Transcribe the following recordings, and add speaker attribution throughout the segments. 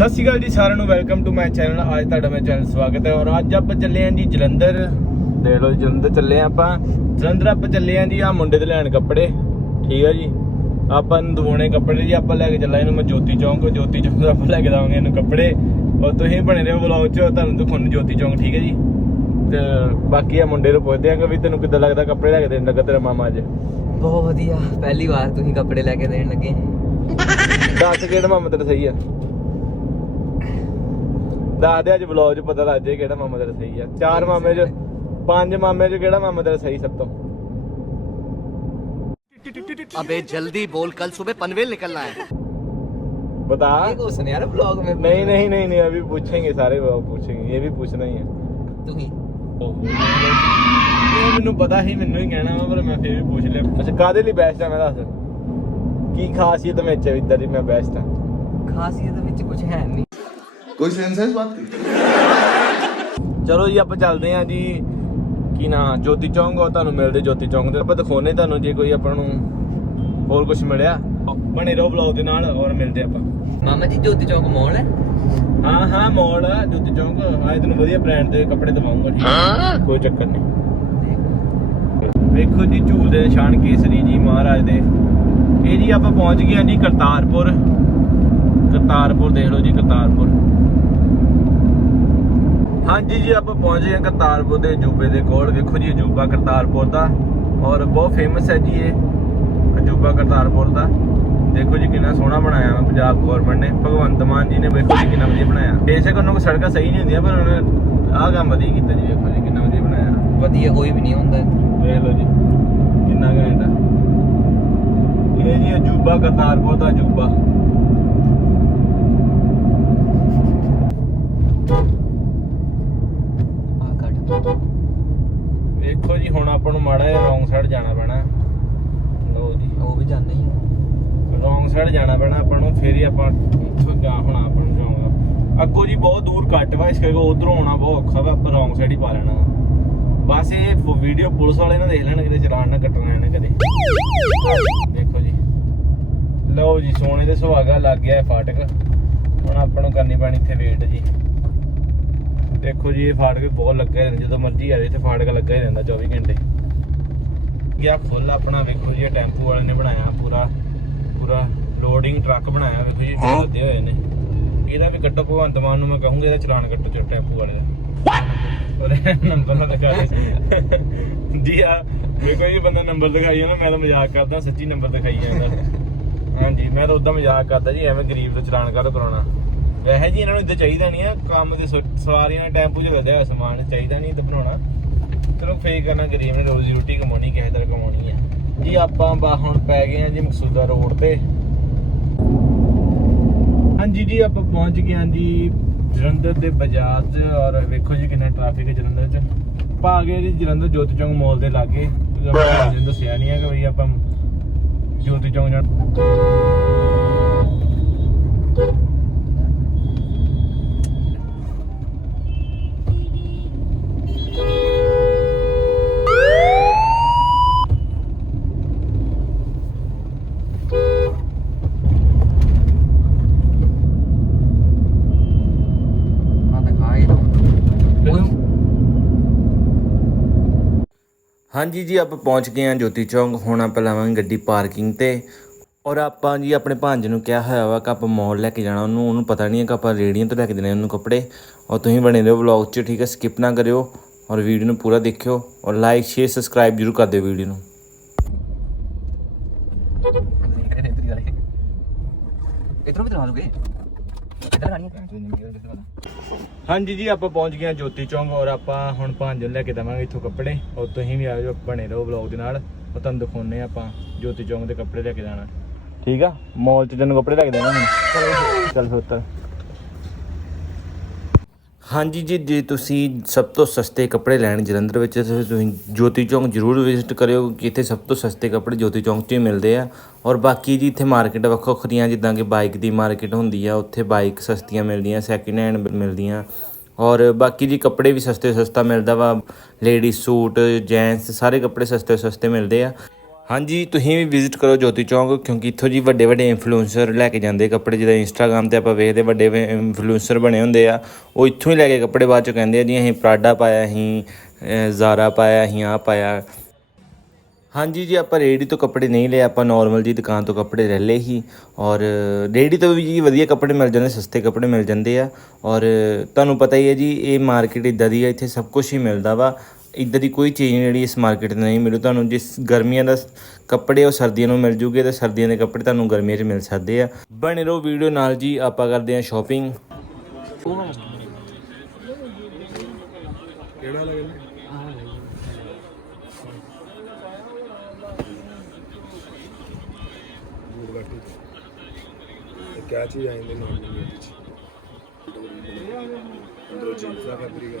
Speaker 1: ਸਤਿ ਸ਼੍ਰੀ ਅਕਾਲ ਜੀ ਸਾਰਿਆਂ ਨੂੰ ਵੈਲਕਮ ਟੂ ਮਾਈ ਚੈਨਲ ਅੱਜ ਤੁਹਾਡਾ ਮੈਂ ਚੈਨਲ ਸਵਾਗਤ ਹੈ ਔਰ ਅੱਜ ਆਪਾਂ ਚੱਲੇ ਆਂ ਜੀ ਜਲੰਧਰ। ਦੇਖ ਲਓ ਜਲੰਧਰ ਚੱਲੇ ਆਂ ਆਪਾਂ। ਜਲੰਧਰ ਆਪਾਂ ਚੱਲੇ ਆਂ ਜੀ ਆ ਮੁੰਡੇ ਦੇ ਲੈਣ ਕੱਪੜੇ। ਠੀਕ ਆ ਜੀ। ਆਪਾਂ ਨੂੰ ਦਵਾਉਣੇ ਕੱਪੜੇ ਜੀ ਆਪਾਂ ਲੈ ਕੇ ਚੱਲਾਂ ਇਹਨੂੰ ਮੈਂ ਜੋਤੀ ਚੌਂਕ। ਜੋਤੀ ਚੌਂਕ ਤੋਂ ਆਪਾਂ ਲੈ ਕੇ ਦਵਾਂਗੇ ਇਹਨੂੰ ਕੱਪੜੇ। ਔਰ ਤੁਸੀਂ ਬਣੇ ਰਹੋ ਵਲੌਗ 'ਚ ਤੁਹਾਨੂੰ ਦਿਖਾਉਣ ਜੋਤੀ ਚੌਂਕ ਠੀਕ ਹੈ ਜੀ। ਤੇ ਬਾਕੀ ਆ ਮੁੰਡੇ ਨੂੰ ਪੁੱਛਦੇ ਆਂ ਕਿ ਵੀ ਤੈਨੂੰ ਕਿੱਦਾਂ ਲੱਗਦਾ ਕੱਪੜੇ ਲੈ ਕੇ ਦੇਣ ਲੱਗਾ ਤੇਰਾ ਮਾਮਾ ਅੱਜ?
Speaker 2: ਬਹੁਤ ਵਧੀਆ। ਪਹਿਲੀ ਵਾਰ ਤੁਸੀਂ ਕੱਪੜੇ ਲੈ ਕੇ ਦੇਣ ਲੱਗੇ।
Speaker 1: ਦੱਸ ਕਿਹੜਾ ਮਾਮਾ ਤੇਰਾ ਸਹੀ ਆ? ਦੱਸ ਦੇ ਅੱਜ ਵਲੌਗ 'ਚ ਪਤਾ ਲੱਗ ਜਾਏ ਕਿਹੜਾ ਮਾਮਾ ਤੇਰਾ ਸਹੀ ਆ ਚਾਰ ਮਾਮੇ 'ਚ ਪੰਜ ਮਾਮੇ 'ਚ ਕਿਹੜਾ ਮਾਮਾ ਤੇਰਾ ਸਹੀ ਸਭ ਤੋਂ
Speaker 3: अबे जल्दी बोल कल सुबह पनवेल निकलना है
Speaker 1: बता
Speaker 2: ਇਹ ਕੋ ਸੁਣਿਆ ਨਾ ਵਲੌਗ में
Speaker 1: नहीं नहीं नहीं नहीं अभी पूछेंगे सारे लोग पूछेंगे ये भी पूछना ही है
Speaker 2: ਤੁਸੀਂ
Speaker 1: ਇਹ ਮੈਨੂੰ ਪਤਾ ਸੀ ਮੈਨੂੰ ਹੀ ਕਹਿਣਾ ਵਾ ਪਰ ਮੈਂ ਫੇਰ ਵੀ ਪੁੱਛ ਲਿਆ ਅੱਛਾ ਕਾਦੇ ਲਈ ਬੈਸਟ ਆ ਮੈਂ ਦੱਸ ਕੀ ਖਾਸੀਅਤ ਵਿੱਚ ਹੈ ਇਦਾਂ ਦੀ ਮੈਂ ਬੈਸਟ ਆ
Speaker 2: ਖਾਸੀਅਤ ਵਿੱਚ ਕੁਝ ਹੈ ਨਹੀਂ
Speaker 4: कोई सेंस है इस बात की
Speaker 1: ਚਲੋ ਜੀ ਆਪਾਂ ਚੱਲਦੇ ਆਂ ਜੀ ਕੀ ਨਾ ਜੋਤੀ ਚੌਂਕ ਉਹ ਤੁਹਾਨੂੰ ਮਿਲਦੇ ਜੋਤੀ ਚੌਂਕ ਤੇ ਆਪਾਂ ਦਿਖਾਉਨੇ ਤੁਹਾਨੂੰ ਜੇ ਕੋਈ ਆਪਾਂ ਨੂੰ ਹੋਰ ਕੁਝ ਮਿਲਿਆ ਬਣੇ ਰਹੋ ਵਲੌਗ ਦੇ ਨਾਲ ਔਰ ਮਿਲਦੇ ਆਪਾਂ
Speaker 2: ਮਾਮਾ ਜੀ ਜੋਤੀ ਚੌਕ ਮੋਲ ਹੈ
Speaker 1: ਹਾਂ ਹਾਂ ਮੋਲ ਆ ਜੋਤੀ ਚੌਂਕ ਅੱਜ ਤੈਨੂੰ ਵਧੀਆ ਬ੍ਰਾਂਡ ਦੇ ਕੱਪੜੇ ਦਵਾਉਂਗਾ ਠੀਕ ਹੈ ਕੋਈ ਚੱਕਰ ਨਹੀਂ ਵੇਖੋ ਜੀ ਝੂਲ ਦੇ ਨਿਸ਼ਾਨ ਕੇਸਰੀ ਜੀ ਮਹਾਰਾਜ ਦੇ ਇਹ ਜੀ ਆਪਾਂ ਪਹੁੰਚ ਗਏ ਹਾਂ ਜੀ ਕਰਤਾਰਪੁਰ ਕਰਤਾਰਪੁਰ ਦੇਖ ਲਓ ਜੀ ਕਰਤਾਰਪੁਰ ਹਾਂਜੀ ਜੀ ਆਪਾਂ ਪਹੁੰਚ ਗਏ ਹਾਂ ਕਰਤਾਰਪੁਰ ਦੇ ਅਜੂਬੇ ਦੇ ਕੋਲ। ਵੇਖੋ ਜੀ ਅਜੂਬਾ ਕਰਤਾਰਪੁਰ ਦਾ ਔਰ ਬਹੁਤ ਫੇਮਸ ਹੈ ਜੀ ਇਹ ਅਜੂਬਾ ਕਰਤਾਰਪੁਰ ਦਾ। ਦੇਖੋ ਜੀ ਕਿੰਨਾ ਸੋਹਣਾ ਬਣਾਇਆ ਵਾ ਪੰਜਾਬ ਗਵਰਨਮੈਂਟ ਨੇ। ਭਗਵੰਤ ਮਾਨ ਜੀ ਨੇ ਵੇਖੋ ਜੀ ਕਿੰਨਾ ਵਧੀਆ ਬਣਾਇਆ। ਬੇਸ਼ੱਕ ਉਹਨਾਂ ਕੋਲ ਸੜਕਾਂ ਸਹੀ ਨਹੀਂ ਹੁੰਦੀਆਂ ਪਰ ਉਹਨੇ ਆਹ ਕੰਮ ਵਧੀਆ ਕੀਤਾ ਜੀ ਵੇਖੋ ਜੀ ਕਿੰਨਾ ਵਧੀਆ ਬਣਾਇਆ।
Speaker 2: ਵਧੀਆ ਕੋਈ ਵੀ ਨਹੀਂ ਹੁੰਦਾ
Speaker 1: ਵੇਖ ਲਓ ਜੀ ਕਿੰਨਾ ਘੈਂਟ ਆ। ਇਹ ਜੀ ਅਜੂਬਾ ਕਰਤਾਰਪੁਰ ਦਾ ਅਜੂਬਾ। ਵੇਖੋ ਜੀ ਹੁਣ ਆਪਾਂ ਨੂੰ ਮਾੜਾ ਜਿਹਾ ਰੌਂਗ ਸਾਈਡ ਜਾਣਾ ਪੈਣਾ। ਲਓ ਜੀ।
Speaker 2: ਉਹ ਵੀ ਜਾਂਦਾ ਹੀ ਆ।
Speaker 1: ਰੌਂਗ ਸਾਈਡ ਜਾਣਾ ਪੈਣਾ ਆਪਾਂ ਨੂੰ ਫੇਰ ਹੀ ਆਪਾਂ ਇੱਥੋਂ ਜਾ ਹੁਣ ਆਪਾਂ ਨੂੰ ਜਾਊਗਾ। ਅੱਗੋਂ ਜੀ ਬਹੁਤ ਦੂਰ ਕੱਟ ਵਾ ਇਸ ਕਰਕੇ ਉਧਰੋਂ ਆਉਣਾ ਬਹੁਤ ਔਖਾ ਵਾ ਆਪਾਂ ਰੌਂਗ ਸਾਈਡ ਹੀ ਪਾ ਲੈਣਾ। ਬਸ ਇਹ ਵੀਡੀਓ ਪੁਲਿਸ ਵਾਲੇ ਨਾ ਦੇਖ ਲੈਣ ਕਿਤੇ ਚਲਾਨ ਨਾ ਕੱਟਣਾ ਇਹਨੇ ਕਦੇ। ਦੇਖੋ ਜੀ। ਲਓ ਜੀ ਸੋਨੇ ਦੇ ਸੁਹਾਗਾ ਲੱਗ ਗਿਆ ਫਾਟਕ। ਹੁਣ ਆਪਾਂ ਨੂੰ ਕਰਨੀ ਪੈਣੀ ਇੱਥੇ ਵੇਟ ਜੀ। ਦੇਖੋ ਜੀ ਇਹ ਫਾਟਕ ਬਹੁਤ ਲੱਗਾ ਰਹਿੰਦਾ ਜਦੋਂ ਮਰਜ਼ੀ ਆਵੇ ਇੱਥੇ ਫਾਟਕ ਲੱਗਾ ਹੀ ਰਹਿੰਦਾ 24 ਘੰਟੇ। ਗਿਆ ਫੁੱਲ ਆਪਣਾ ਵੇਖੋ ਜੀ ਇਹ ਟੈਂਪੂ ਵਾਲੇ ਨੇ ਬਣਾਇਆ ਪੂਰਾ ਪੂਰਾ ਲੋਡਿੰਗ ਟਰੱਕ ਬਣਾਇਆ। ਵੇਖੋ ਜੀ ਲੱਦੇ ਹੋਏ ਨੇ। ਇਹਦਾ ਵੀ ਕੱਟੋ ਭਗਵੰਤ ਮਾਨ ਨੂੰ ਮੈਂ ਕਹੂੰਗਾ ਇਹਦਾ ਚਲਾਨ ਕੱਟੋ ਚੋ ਟੈਂਪੂ ਵਾਲੇ ਦਾ। ਉਹਦੇ ਨੰਬਰ ਦਿਖਾ ਦੇ। ਜੀ ਆ ਵੇਖੋ ਇਹ ਬੰਦਾ ਨੰਬਰ ਦਿਖਾਈ ਨਾ ਮੈਂ ਤਾਂ ਮਜ਼ਾਕ ਕਰਦਾ ਸੱਚੀ ਨੰਬਰ ਦਿਖਾਈ ਜਾਂਦਾ। ਹਾਂਜੀ ਮੈਂ ਤਾਂ ਉਦਾਂ ਮਜ਼ਾਕ ਕਰਦਾ ਜੀ ਐਵੇਂ ਗਰੀਬ ਤੋਂ ਚਲਾਨ ਕਰ ਕਰਾਉਣਾ। ਵੈਸੇ ਜੀ ਇਹਨਾਂ ਨੂੰ ਇੱਦਾਂ ਚਾਹੀਦਾ ਨਹੀਂ ਆ, ਕੰਮ ਦੇ ਸਵਾਰੀਆਂ ਨੇ ਟੈਂਪੂ 'ਚ ਲੱਦਿਆ ਹੋਇਆ ਸਮਾਨ ਚਾਹੀਦਾ ਨਹੀਂ ਤਾਂ ਬਣਾਉਣਾ। ਚਲੋ ਫੇਕ ਕਰਨਾ ਗਰੀਬ ਨੇ ਰੋਜ਼ੀ ਰੋਟੀ ਕਮਾਉਣੀ, ਕਿਸੇ ਤਰ੍ਹਾਂ ਕਮਾਉਣੀ ਹੈ ਜੀ ਆਪਾਂ ਬਾ ਹੁਣ ਪੈ ਗਏ ਆ ਜੀ ਮਕਸੂਦਾ ਰੋਡ ਤੇ। ਹਾਂਜੀ ਜੀ, ਆਪਾਂ ਪਹੁੰਚ ਗਏ ਹਾਂ ਜੀ ਜਲੰਧਰ ਦੇ ਬਾਜ਼ਾਰ 'ਚ ਔਰ ਵੇਖੋ ਜੀ ਕਿੰਨਾ ਟ੍ਰੈਫਿਕ ਹੈ ਜਲੰਧਰ 'ਚ। ਆਪਾਂ ਆ ਗਏ ਜੀ ਜਲੰਧਰ ਜੋਤ ਚੌਂਕ ਮਾਲ ਦੇ ਲਾਗੇ। ਆਪਾਂ ਦੱਸਿਆ ਨਹੀਂ ਹੈ ਕਿ ਬਈ ਆਪਾਂ ਜੋਤੀ ਚੌਂਕ ਜਾਣਾ।
Speaker 5: ਹਾਂਜੀ ਜੀ, ਆਪਾਂ ਪਹੁੰਚ ਗਏ ਹਾਂ ਜੋਤੀ ਚੌਂਕ। ਹੁਣ ਆਪਾਂ ਲਾਵਾਂਗੇ ਗੱਡੀ ਪਾਰਕਿੰਗ ਤੇ। ਔਰ ਆਪਾਂ ਜੀ, ਆਪਣੇ ਭਾਂਜ ਨੂੰ ਕਿਹਾ ਹੋਇਆ ਵਾ ਕਿ ਆਪਾਂ ਮਾਲ ਲੈ ਕੇ ਜਾਣਾ ਉਹਨੂੰ। ਉਹਨੂੰ ਪਤਾ ਨਹੀਂ ਹੈ ਕਿ ਆਪਾਂ ਰੇੜੀਆਂ ਤੋਂ ਲੈ ਕੇ ਦੇਣੇ ਉਹਨੂੰ ਕੱਪੜੇ। ਔਰ ਤੁਸੀਂ ਬਣੇ ਰਹੋ ਵਲੌਗ 'ਚ, ਠੀਕ ਹੈ? ਸਕਿਪ ਨਾ ਕਰਿਓ। ਔਰ ਵੀਡੀਓ ਨੂੰ ਪੂਰਾ ਦੇਖਿਓ। ਔਰ ਲਾਈਕ ਸ਼ੇਅਰ ਸਬਸਕ੍ਰਾਈਬ ਜ਼ਰੂਰ ਕਰ ਦਿਓ ਵੀਡੀਓ ਨੂੰ।
Speaker 2: ਇਧਰੋਂ ਵੀ ਦਵਾ ਦੋਗੇ? ਇਧਰ ਖਾਣੀ
Speaker 1: ਹਾਂਜੀ ਜੀ, ਆਪਾਂ ਪਹੁੰਚ ਗਏ ਹਾਂ ਜੋਤੀ ਚੌਂਕ ਔਰ ਆਪਾਂ ਹੁਣ ਭਾਂਜ ਲੈ ਕੇ ਦੇਵਾਂਗੇ ਇੱਥੋਂ ਕੱਪੜੇ। ਔਰ ਤੁਸੀਂ ਵੀ ਆਜੋ ਬਣੇ ਰਹੋ ਵਲੌਗ ਦੇ ਨਾਲ। ਉਹ ਤੁਹਾਨੂੰ ਦਿਖਾਉਨੇ ਆਪਾਂ ਜੋਤੀ ਚੌਂਕ ਦੇ ਕੱਪੜੇ ਲੈ ਕੇ ਜਾਣਾ। ਠੀਕ ਆ? ਮਾਲ 'ਚ ਤੈਨੂੰ ਕੱਪੜੇ ਲੈ ਕੇ ਦੇਣਾ ਹੁਣ। ਚਲੋ ਚੱਲ ਫਿਰ ਉੱਤਰ।
Speaker 5: ਹਾਂਜੀ ਜੀ, ਜੇ ਤੁਸੀਂ ਸਭ ਤੋਂ ਸਸਤੇ ਕੱਪੜੇ ਲੈਣ ਜਲੰਧਰ ਵਿੱਚ ਤੁਸੀਂ ਜੋਤੀ ਚੌਂਕ ਜ਼ਰੂਰ ਵਿਜ਼ਿਟ ਕਰਿਓ, ਕਿ ਇੱਥੇ ਸਭ ਤੋਂ ਸਸਤੇ ਕੱਪੜੇ ਜੋਤੀ ਚੌਂਕ 'ਚ ਹੀ ਮਿਲਦੇ ਆ। ਔਰ ਬਾਕੀ ਜੀ, ਇੱਥੇ ਮਾਰਕੀਟ ਵੱਖੋ ਵੱਖਰੀਆਂ ਜਿੱਦਾਂ ਕਿ ਬਾਈਕ ਦੀ ਮਾਰਕੀਟ ਹੁੰਦੀ ਆ, ਉੱਥੇ ਬਾਈਕ ਸਸਤੀਆਂ ਮਿਲਦੀਆਂ ਸੈਕਿੰਡ ਹੈਂਡ ਮਿਲਦੀਆਂ। ਔਰ ਬਾਕੀ ਜੀ, ਕੱਪੜੇ ਵੀ ਸਸਤੇ ਸਸਤਾ ਮਿਲਦਾ ਵਾ ਲੇਡੀ ਸੂਟ ਜੈਂਟਸ ਸਾਰੇ ਕੱਪੜੇ ਸਸਤੇ ਸਸਤੇ ਮਿਲਦੇ ਆ।
Speaker 1: ਹਾਂਜੀ, ਤੁਸੀਂ ਵੀ ਵਿਜ਼ਿਟ ਕਰੋ ਜੋਤੀ ਚੌਂਕ, ਕਿਉਂਕਿ ਇੱਥੋਂ ਜੀ ਵੱਡੇ ਵੱਡੇ ਇਨਫਲੂਐਂਸਰ ਲੈ ਕੇ ਜਾਂਦੇ ਕੱਪੜੇ, ਜਿੱਦਾਂ ਇੰਸਟਾਗ੍ਰam ਤੇ ਆਪਾਂ ਵੇਖਦੇ ਵੱਡੇ ਇਨਫਲੂਐਂਸਰ ਬਣੇ ਹੁੰਦੇ ਆ, ਉਹ ਇੱਥੋਂ ਹੀ ਲੈ ਕੇ ਕੱਪੜੇ ਬਾਅਦ ਚ ਕਹਿੰਦੇ ਆ ਜੀ, ਅਸੀਂ ਪ੍ਰਾਡਾ ਪਾਇਆ, ਅਸੀਂ ਜ਼ਾਰਾ ਪਾਇਆ, ਅਸੀਂ ਆ ਪਾਇਆ। ਹਾਂਜੀ ਜੀ, ਆਪਾਂ ਰੇੜੀ ਤੋਂ ਕੱਪੜੇ ਨਹੀਂ ਲਏ, ਆਪਾਂ ਨਾਰਮਲ ਜੀ ਦੁਕਾਨ ਤੋਂ ਕੱਪੜੇ ਲੈ ਲਏ ਹੀ ਔਰ ਰੇੜੀ ਤੋਂ ਵੀ ਜੀ ਵਧੀਆ ਕੱਪੜੇ ਮਿਲ ਜਾਂਦੇ, ਸਸਤੇ ਕੱਪੜੇ ਮਿਲ ਜਾਂਦੇ ਆ, ਔਰ ਤੁਹਾਨੂੰ ਪਤਾ ਹੀ ਹੈ ਜੀ, ਇਹ ਮਾਰਕੀਟ ਇਦਾਂ ਦੀ ਆ, ਇੱਥੇ ਸਭ ਕੁਝ ਹੀ ਮਿਲਦਾ ਵਾ ਇੱਧਰ ਦੀ ਕੋਈ ਚੀਜ਼ ਜਿਹੜੀ ਇਸ ਮਾਰਕੀਟ 'ਚ ਨਹੀਂ ਮਿਲੂ। ਤੁਹਾਨੂੰ ਜਿਸ ਗਰਮੀਆਂ ਦਾ ਕੱਪੜੇ ਉਹ ਸਰਦੀਆਂ ਨੂੰ ਮਿਲ ਜੂਗੇ ਤੇ ਸਰਦੀਆਂ ਦੇ ਕੱਪੜੇ ਤੁਹਾਨੂੰ ਗਰਮੀਆਂ 'ਚ ਮਿਲ ਸਕਦੇ ਆ। ਬਣੇ ਰਹੋ ਵੀਡੀਓ ਨਾਲ ਜੀ, ਆਪਾਂ ਕਰਦੇ ਆ ਸ਼ਾਪਿੰਗ
Speaker 6: ਕਿਹੜਾ ਲੱਗਦਾ ਕਿਆ ਚੀਜ਼ ਆਈ ਨੇ ਨਾਲ ਨਹੀਂ ਵਿੱਚ ਅੰਦਰੋਂ ਜੀਨਸ ਦਾ ਫੈਬਰਿਕ ਹੈ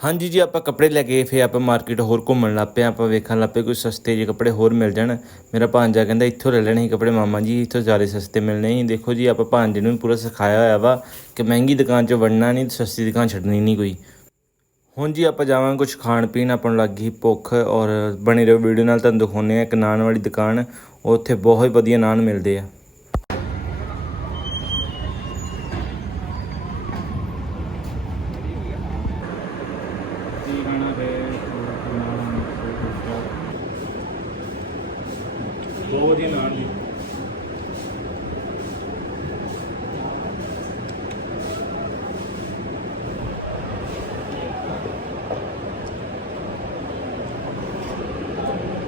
Speaker 1: ਹਾਂਜੀ ਜੀ, ਆਪਾਂ ਕੱਪੜੇ ਲੈ ਕੇ ਫੇ ਆਪਾਂ ਮਾਰਕੀਟ ਹੋਰ ਘੁੰਮਣ ਲੱਗ ਪਏ ਆਪਾਂ ਵੇਖਣ ਲੱਗ ਪਏ ਕੋਈ ਸਸਤੇ ਜਿਹੇ ਕੱਪੜੇ ਹੋਰ ਮਿਲ ਜਾਣ। ਮੇਰਾ ਭਾਂਜਾ ਕਹਿੰਦਾ ਇੱਥੋਂ ਲੈ ਲੈਣੇ ਸੀ ਕੱਪੜੇ। ਮਾਮਾ ਜੀ, ਇੱਥੋਂ ਜ਼ਿਆਦਾ ਸਸਤੇ ਮਿਲਣੇ ਸੀ। ਦੇਖੋ ਜੀ, ਆਪਾਂ ਭਾਂਜੇ ਨੂੰ ਵੀ ਪੂਰਾ ਸਿਖਾਇਆ ਹੋਇਆ ਵਾ ਕਿ ਮਹਿੰਗੀ ਦੁਕਾਨ 'ਚ ਵੜਨਾ ਨਹੀਂ ਤੇ ਸਸਤੀ ਦੁਕਾਨ ਛੱਡਣੀ ਨਹੀਂ ਕੋਈ। ਹੁਣ ਜੀ ਆਪਾਂ ਜਾਵਾਂਗੇ ਕੁਝ ਖਾਣ ਪੀਣ ਆਪਾਂ ਨੂੰ ਲੱਗ ਗਈ ਭੁੱਖ। ਔਰ ਬਣੀ ਰਹੋ ਵੀਡੀਓ ਨਾਲ, ਤੁਹਾਨੂੰ ਦਿਖਾਉਂਦੇ ਆ ਇੱਕ ਨਾਨ ਵਾਲੀ ਦੁਕਾਨ। ਉੱਥੇ ਬਹੁਤ ਵਧੀਆ ਨਾਨ ਮਿਲਦੇ ਆ
Speaker 7: ਬਹੁਤ ਵਧੀਆ ਨਾਮ ਜੀ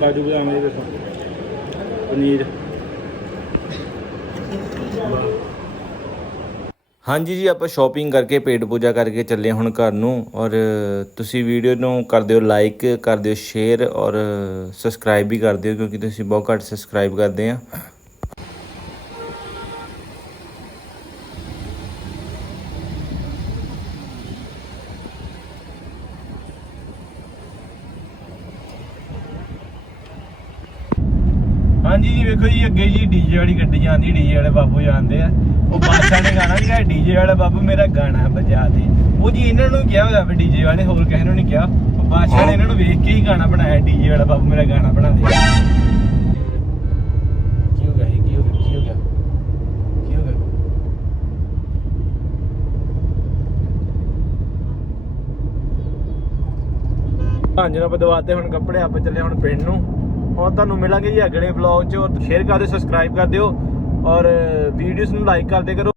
Speaker 7: ਕਾਜੂ ਬਦਾਮ ਦੇ ਦੇਖੋ ਪਨੀਰ।
Speaker 1: ਹਾਂਜੀ ਜੀ, ਆਪਾਂ ਸ਼ਾਪਿੰਗ ਕਰਕੇ, ਪੇਟ ਪੂਜਾ ਕਰਕੇ ਚੱਲੇ ਹੁਣ ਘਰ ਨੂੰ ਔਰ ਤੁਸੀਂ ਵੀਡੀਓ ਨੂੰ ਕਰ ਦਿਓ ਲਾਈਕ ਕਰ ਦਿਓ ਸ਼ੇਅਰ ਔਰ ਸਬਸਕ੍ਰਾਈਬ ਵੀ ਕਰ ਦਿਓ ਕਿਉਂਕਿ ਤੁਸੀਂ ਬਹੁਤ ਘੱਟ ਸਬਸਕ੍ਰਾਈਬ ਕਰਦੇ ਆ।
Speaker 7: ਜੀ ਵੇਖੋ ਜੀ ਅੱਗੇ ਜੀ ਡੀਜੇ ਵਾਲੀ ਗੱਡੀ ਜਾਂਦੀ ਡੀਜੇ ਵਾਲੇ ਬਾਬੂ ਜਾਂਦੇ ਆ। ਉਹ ਬਾਦਸ਼ਾਹ ਨੇ ਗਾਣਾ ਨਹੀਂ ਡੀਜੇ ਵਾਲੇ ਬਾਬੂ ਮੇਰਾ ਗਾਣਾ ਵਜਾ ਦੇ। ਉਹ ਜੀ ਇਹਨਾਂ ਨੂੰ ਕਿਹਾ ਹੋਇਆ ਵੀ ਡੀਜੇ ਵਾਲੇ ਹੋਰ ਕਿਸੇ ਨੂੰ ਨਹੀਂ ਕਿਹਾ। ਉਹ ਬਾਦਸ਼ਾਹ ਨੇ ਇਹਨਾਂ ਨੂੰ ਵੇਖ ਕੇ ਹੀ ਗਾਣਾ ਬਣਾਇਆ ਡੀਜੇ ਵਾਲਾ ਬਾਬੂ ਮੇਰਾ ਗਾਣਾ ਬਣਾ ਦੇ। ਕੀ ਹੋ ਗਿਆ ਜੀ? ਕੀ ਹੋ ਗਿਆ ਕੀ ਹੋ ਗਿਆ? ਕੀ ਹੋ ਗਿਆ? ਹਾਂਜੀ ਨਾ ਬਦਵਾਤੇ ਹੁਣ ਕੱਪੜੇ ਆਪਾਂ ਚੱਲੇ ਹੁਣ ਪਿੰਡ ਨੂੰ। ਹੁਣ ਤੁਹਾਨੂੰ ਮਿਲਾਂਗੇ ਜੀ ਅਗਲੇ ਵਲੌਗ 'ਚ ਔਰ ਸ਼ੇਅਰ ਕਰ ਦਿਓ ਸਬਸਕ੍ਰਾਈਬ ਕਰ ਦਿਓ ਔਰ ਵੀਡੀਓਜ਼ ਨੂੰ ਲਾਈਕ ਕਰਦੇ ਕਰੋ।